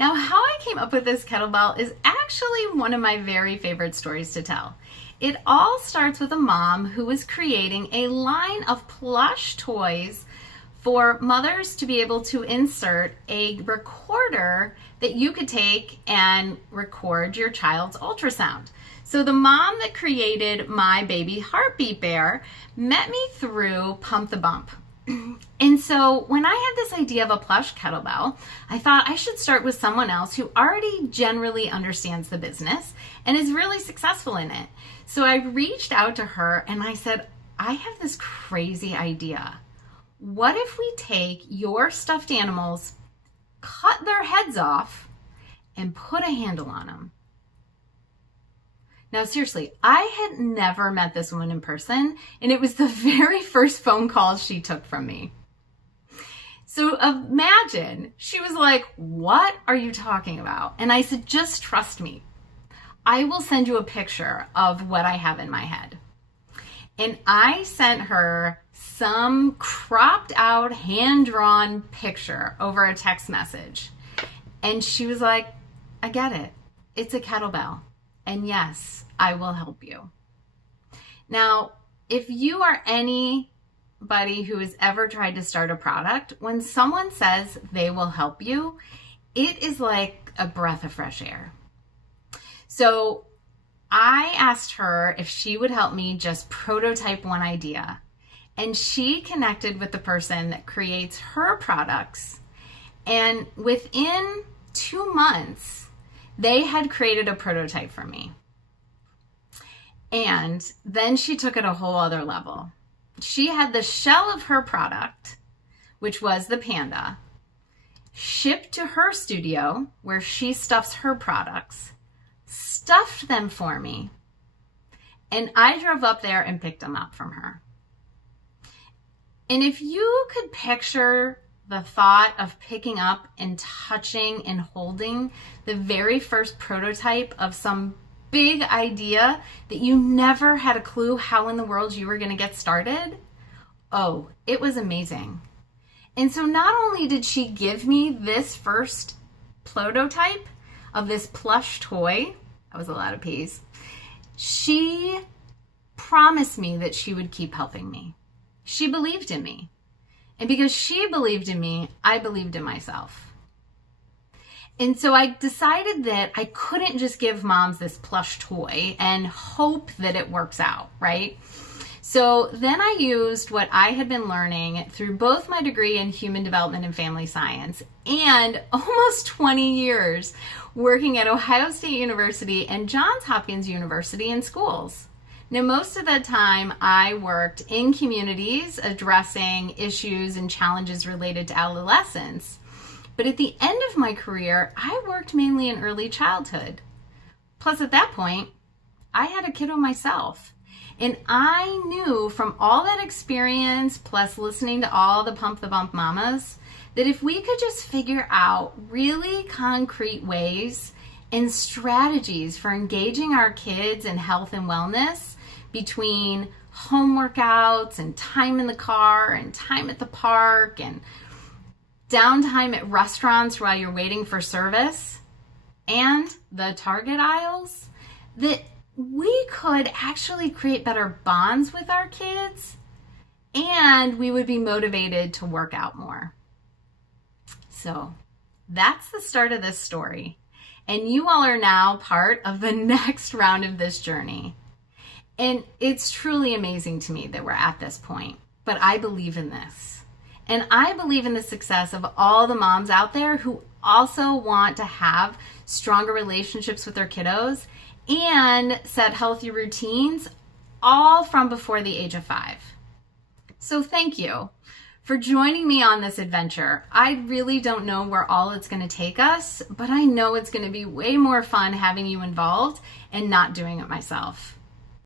Now, how I came up with this kettlebell is actually one of my very favorite stories to tell. It all starts with a mom who was creating a line of plush toys for mothers to be able to insert a recorder that you could take and record your child's ultrasound. So the mom that created my baby heartbeat bear met me through Pump the Bump. And so when I had this idea of a plush kettlebell, I thought I should start with someone else who already generally understands the business and is really successful in it. So I reached out to her and I said, I have this crazy idea. What if we take your stuffed animals, cut their heads off, and put a handle on them? Now, seriously, I had never met this woman in person, and it was the very first phone call she took from me. So imagine, she was like, what are you talking about? And I said, just trust me. I will send you a picture of what I have in my head. And I sent her some cropped out, hand-drawn picture over a text message. And she was like, I get it. It's a kettlebell. And yes, I will help you. Now, if you are anybody who has ever tried to start a product, when someone says they will help you, it is like a breath of fresh air. So I asked her if she would help me just prototype one idea. And she connected with the person that creates her products. And within 2 months, they had created a prototype for me. And then she took it a whole other level. She had the shell of her product, which was the panda, shipped to her studio where she stuffs her products, stuffed them for me, and I drove up there and picked them up from her. And if you could picture the thought of picking up and touching and holding the very first prototype of some big idea that you never had a clue how in the world you were going to get started, oh, it was amazing. And so not only did she give me this first prototype of this plush toy, that was a lot of P's, she promised me that she would keep helping me. She believed in me. And because she believed in me, I believed in myself. And so I decided that I couldn't just give moms this plush toy and hope that it works out, right? So then I used what I had been learning through both my degree in human development and family science and almost 20 years working at Ohio State University and Johns Hopkins University in schools. Now, most of the time I worked in communities addressing issues and challenges related to adolescence. But at the end of my career, I worked mainly in early childhood. Plus, at that point, I had a kiddo myself. And I knew from all that experience, plus listening to all the Pump the Bump mamas, that if we could just figure out really concrete ways and strategies for engaging our kids in health and wellness, between home workouts and time in the car and time at the park and downtime at restaurants while you're waiting for service and the Target aisles, that we could actually create better bonds with our kids and we would be motivated to work out more. So that's the start of this story. And you all are now part of the next round of this journey. And it's truly amazing to me that we're at this point, but I believe in this. And I believe in the success of all the moms out there who also want to have stronger relationships with their kiddos and set healthy routines, all from before the age of 5. So thank you for joining me on this adventure. I really don't know where all it's going to take us, but I know it's going to be way more fun having you involved and not doing it myself.